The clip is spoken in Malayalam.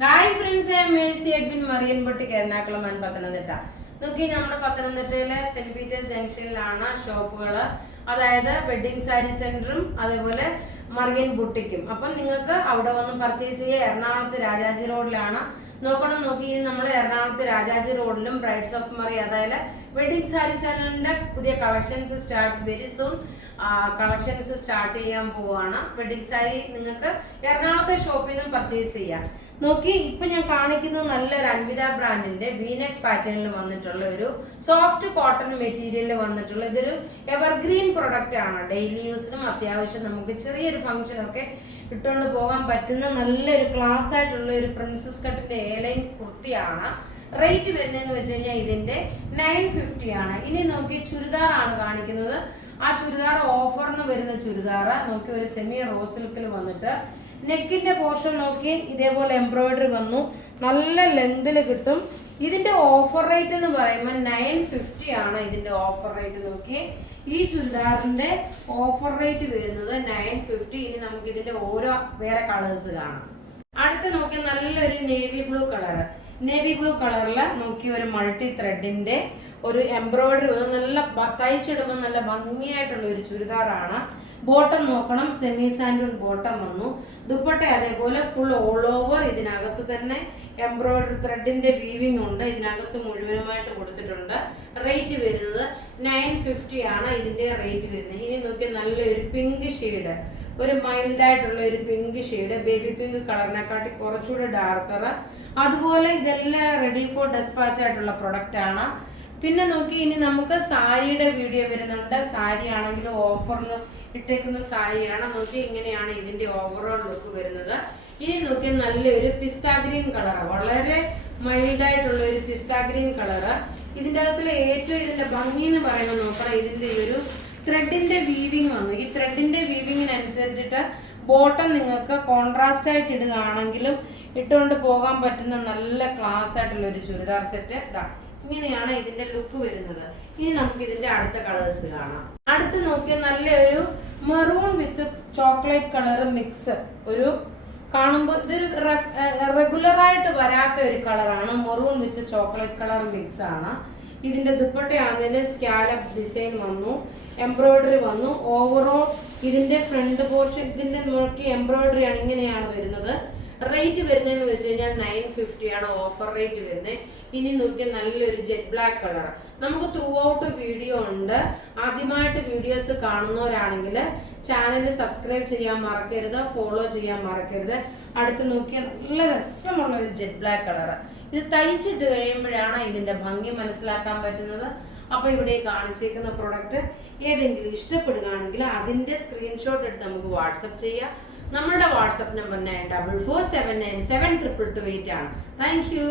Hi friends, Mercy Edwin marine boutique Ernakulam and Pathanamthitta. നോക്കി, നമ്മുടെ പത്തനംതിട്ടയിലെ സെന്റ് പീറ്റേഴ്സ് ജംഗ്ഷനിലാണ് ഷോപ്പുകൾ. അതായത് വെഡിങ് സാരി സെന്ററും അതേപോലെ മറിയൻ ബുട്ടിക്കും. അപ്പം നിങ്ങൾക്ക് അവിടെ വന്ന് പർച്ചേസ് ചെയ്യുക. എറണാകുളത്ത് രാജാജി റോഡിലാണ്. നോക്കി ഇനി നമ്മൾ എറണാകുളത്ത് രാജാജി റോഡിലും ബ്രൈഡ്സ് ഓഫ് മറി അതായത് വെഡിങ് സാരി സെന്ററിന്റെ പുതിയ collections start very soon collections start ചെയ്യാൻ പോവാണ്. വെഡിങ് സാരി നിങ്ങൾക്ക് എറണാകുളത്തെ ഷോപ്പിൽ നിന്നും പർച്ചേസ് ചെയ്യാം. നോക്കി, ഇപ്പൊ ഞാൻ കാണിക്കുന്നത് നല്ലൊരു അൻവിത ബ്രാൻഡിന്റെ വീനെക്ക് പാറ്റേണിൽ വന്നിട്ടുള്ള ഒരു സോഫ്റ്റ് കോട്ടൺ മെറ്റീരിയലിൽ വന്നിട്ടുള്ള ഇതൊരു എവർഗ്രീൻ പ്രൊഡക്റ്റ് ആണ്. ഡെയിലി യൂസിനും അത്യാവശ്യം നമുക്ക് ചെറിയൊരു ഫംഗ്ഷൻ ഒക്കെ ഇട്ടുകൊണ്ട് പോകാൻ പറ്റുന്ന നല്ലൊരു ക്ലാസ് ആയിട്ടുള്ള ഒരു പ്രിൻസസ് കട്ടിന്റെ എയർലൈൻ കുർത്തിയാണ്. റേറ്റ് വരുന്നതെന്ന് വെച്ച് കഴിഞ്ഞാൽ ഇതിന്റെ 950 ആണ്. ഇനി നോക്കി, ചുരിദാർ ആണ് കാണിക്കുന്നത്. ആ ചുരിദാർ ഓഫറിന് വരുന്ന ചുരിദാർ നോക്കി, ഒരു സെമി റോസ് സിൽക്കിൽ വന്നിട്ട് നെക്കിന്റെ പോർഷൻ നോക്കി ഇതേപോലെ എംബ്രോയിഡറി വന്നു. നല്ല ലെങ്തിൽ കിട്ടും. ഇതിന്റെ ഓഫർ റേറ്റ് എന്ന് പറയുമ്പോൾ 950 ആണ് ഇതിന്റെ ഓഫർ റേറ്റ്. നോക്കി, ഈ ചുരിദാറിന്റെ ഓഫർ റേറ്റ് വരുന്നത് 950. ഇനി നമുക്ക് ഇതിന്റെ ഓരോ വേറെ കളേഴ്സ് കാണാം. അടുത്ത് നോക്കി, നല്ലൊരു navy blue colour. Navy blue കളറിൽ നോക്കി ഒരു മൾട്ടി ത്രെഡിന്റെ ഒരു എംബ്രോയിഡറി നല്ല തയ്ച്ചിടുമ്പോൾ നല്ല ഭംഗിയായിട്ടുള്ള ഒരു ചുരിദാറാണ്. ബോട്ടം നോക്കണം, സെമി സാൻഡൂൺ ബോട്ടം വന്നു. ദുപ്പട്ട അതേപോലെ ഫുൾ ഓൾ ഓവർ ഇതിനകത്ത് തന്നെ എംബ്രോയിഡറി ത്രെഡിന്റെ വീവിംഗ് ഉണ്ട്. ഇതിനകത്ത് മുഴുവനുമായിട്ട് കൊടുത്തിട്ടുണ്ട്. റേറ്റ് വരുന്നത് 950 ആണ് ഇതിന്റെ റേറ്റ് വരുന്നത്. ഇനി നോക്കിയാൽ നല്ലൊരു പിങ്ക് ഷെയ്ഡ്, ഒരു മൈൽഡ് ആയിട്ടുള്ള ഒരു പിങ്ക് ഷെയ്ഡ്, ബേബി പിങ്ക് കളറിനെക്കാട്ടി കുറച്ചുകൂടെ ഡാർക്കർ. അതുപോലെ ഇതെല്ലാം റെഡി ഫോർ ഡെസ്പാച്ച് ആയിട്ടുള്ള പ്രൊഡക്റ്റ് ആണ്. പിന്നെ നോക്കി, ഇനി നമുക്ക് സാരിയുടെ വീഡിയോ വരുന്നുണ്ട്. സാരി ആണെങ്കിൽ ഓഫറിന് ഇട്ടേക്കുന്ന സാരിയാണ്. നോക്കി, ഇങ്ങനെയാണ് ഇതിന്റെ ഓവറോൾ ലുക്ക് വരുന്നത്. ഇനി നോക്കി, നല്ലൊരു പിസ്ത ഗ്രീൻ കളർ, വളരെ മൈൽഡ് ആയിട്ടുള്ള ഒരു പിസ്ത ഗ്രീൻ കളറ്. ഇതിൻ്റെ അകത്തുള്ള ഏറ്റവും ഇതിന്റെ ഭംഗി എന്ന് പറയുമ്പോൾ നോക്കണം, ഇതിന്റെ ഒരു ത്രെഡിന്റെ വീവിങ് വന്നു. ഈ ത്രെഡിന്റെ വീവിങ്ങിനനുസരിച്ചിട്ട് ബോട്ടം നിങ്ങൾക്ക് കോൺട്രാസ്റ്റ് ആയിട്ട് ഇടുകയാണെങ്കിലും ഇട്ടുകൊണ്ട് പോകാൻ പറ്റുന്ന നല്ല ക്ലാസ് ആയിട്ടുള്ള ഒരു ചുരിദാർ സെറ്റ്. ഇങ്ങനെയാണ് ഇതിന്റെ ലുക്ക് വരുന്നത്. ഇനി നമുക്ക് ഇതിന്റെ അടുത്ത കളേഴ്സ് കാണാം. അടുത്ത് നോക്കിയാൽ നല്ലൊരു മെറൂൺ വിത്ത് ചോക്ലേറ്റ് കളർ മിക്സ്. ഒരു കാണുമ്പോൾ ഇതൊരു റെഗുലർ ആയിട്ട് വരാത്ത ഒരു കളറാണ്. മെറൂൺ വിത്ത് ചോക്ലേറ്റ് കളർ മിക്സ് ആണ്. ഇതിന്റെ ദുപ്പട്ടയാണെങ്കിൽ സ്കാലപ്പ് ഡിസൈൻ വന്നു, എംബ്രോയിഡറി വന്നു. ഓവറോൾ ഇതിന്റെ ഫ്രണ്ട് പോർഷൻ ഇതിന്റെ നോക്കി എംബ്രോയിഡറി ആണ്. ഇങ്ങനെയാണ് വരുന്നത്. റേറ്റ് വരുന്നതെന്ന് വെച്ച് കഴിഞ്ഞാൽ 950 ആണ് ഓഫർ റേറ്റ് വരുന്നത്. ഇനി നോക്കി, നല്ലൊരു ജെറ്റ് ബ്ലാക്ക് കളർ. നമുക്ക് ത്രൂ ഔട്ട് വീഡിയോ ഉണ്ട്. ആദ്യമായിട്ട് വീഡിയോസ് കാണുന്നവരാണെങ്കിൽ ചാനൽ സബ്സ്ക്രൈബ് ചെയ്യാൻ മറക്കരുത്, ഫോളോ ചെയ്യാൻ മറക്കരുത്. അടുത്ത് നോക്കിയാൽ നല്ല രസമുള്ള ഒരു ജെറ്റ് ബ്ലാക്ക് കളർ. ഇത് തയ്ച്ചിട്ട് കഴിയുമ്പോഴാണ് ഇതിന്റെ ഭംഗി മനസ്സിലാക്കാൻ പറ്റുന്നത്. അപ്പൊ ഇവിടെ കാണിച്ചേക്കുന്ന പ്രൊഡക്റ്റ് ഏതെങ്കിലും ഇഷ്ടപ്പെടുകയാണെങ്കിൽ അതിന്റെ സ്ക്രീൻഷോട്ട് എടുത്ത് നമുക്ക് വാട്സപ്പ് ചെയ്യാം. നമ്മളുടെ വാട്സപ്പ് നമ്പർ 9447972228 ആണ്. Thank you.